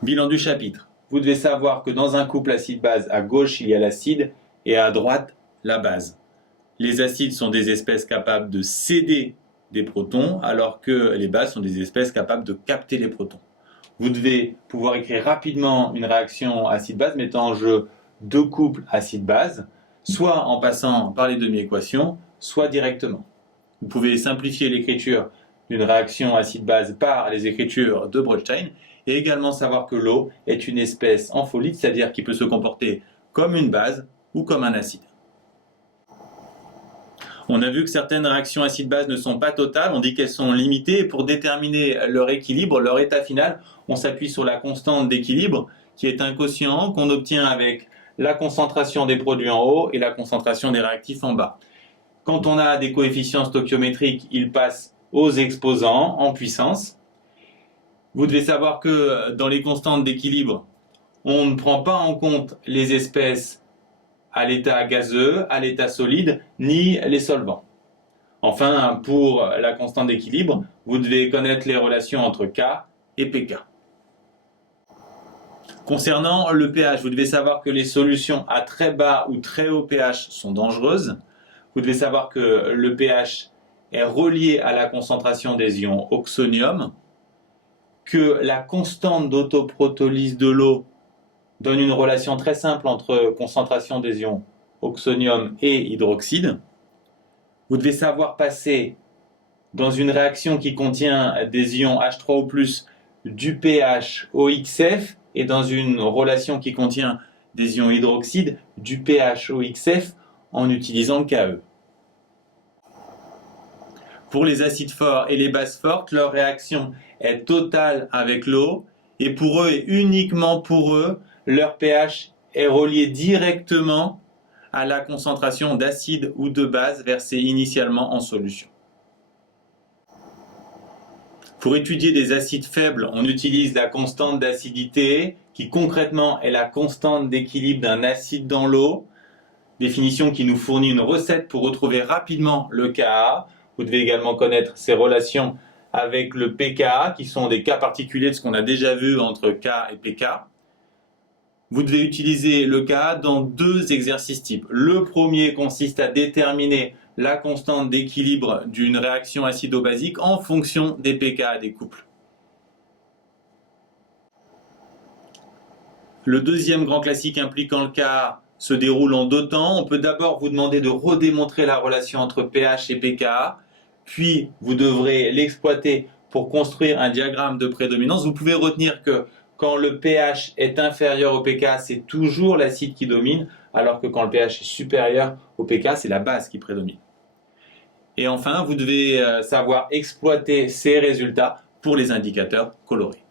Bilan du chapitre. Vous devez savoir que dans un couple acide-base, à gauche il y a l'acide et à droite la base. Les acides sont des espèces capables de céder des protons alors que les bases sont des espèces capables de capter les protons. Vous devez pouvoir écrire rapidement une réaction acide-base mettant en jeu deux couples acide-base, soit en passant par les demi-équations, soit directement. Vous pouvez simplifier l'écriture d'une réaction acide-base par les écritures de Brotstein et également savoir que l'eau est une espèce ampholyte, c'est-à-dire qui peut se comporter comme une base ou comme un acide. On a vu que certaines réactions acide-base ne sont pas totales, on dit qu'elles sont limitées. Et pour déterminer leur équilibre, leur état final, on s'appuie sur la constante d'équilibre, qui est un quotient qu'on obtient avec la concentration des produits en haut et la concentration des réactifs en bas. Quand on a des coefficients stoichiométriques, ils passent aux exposants en puissance. Vous devez savoir que dans les constantes d'équilibre, on ne prend pas en compte les espèces à l'état gazeux, à l'état solide, ni les solvants. Enfin, pour la constante d'équilibre, vous devez connaître les relations entre K et pK. Concernant le pH, vous devez savoir que les solutions à très bas ou très haut pH sont dangereuses. Vous devez savoir que le pH est relié à la concentration des ions oxonium, que la constante d'autoprotolyse de l'eau donne une relation très simple entre concentration des ions oxonium et hydroxyde. Vous devez savoir passer dans une réaction qui contient des ions H3O+, du pH au XF et dans une relation qui contient des ions hydroxyde, du pH au XF en utilisant le KE. Pour les acides forts et les bases fortes, leur réaction est totale avec l'eau et pour eux et uniquement pour eux, leur pH est relié directement à la concentration d'acide ou de base versée initialement en solution. Pour étudier des acides faibles, on utilise la constante d'acidité qui concrètement est la constante d'équilibre d'un acide dans l'eau, définition qui nous fournit une recette pour retrouver rapidement le Ka. Vous devez également connaître ses relations avec le pKa, qui sont des cas particuliers de ce qu'on a déjà vu entre K et pK. Vous devez utiliser le Ka dans deux exercices types. Le premier consiste à déterminer la constante d'équilibre d'une réaction acido-basique en fonction des pKa des couples. Le deuxième grand classique impliquant le Ka se déroule en deux temps. On peut d'abord vous demander de redémontrer la relation entre pH et pKa, puis vous devrez l'exploiter pour construire un diagramme de prédominance. Vous pouvez retenir que quand le pH est inférieur au pK, c'est toujours l'acide qui domine, alors que quand le pH est supérieur au pK, c'est la base qui prédomine. Et enfin, vous devez savoir exploiter ces résultats pour les indicateurs colorés.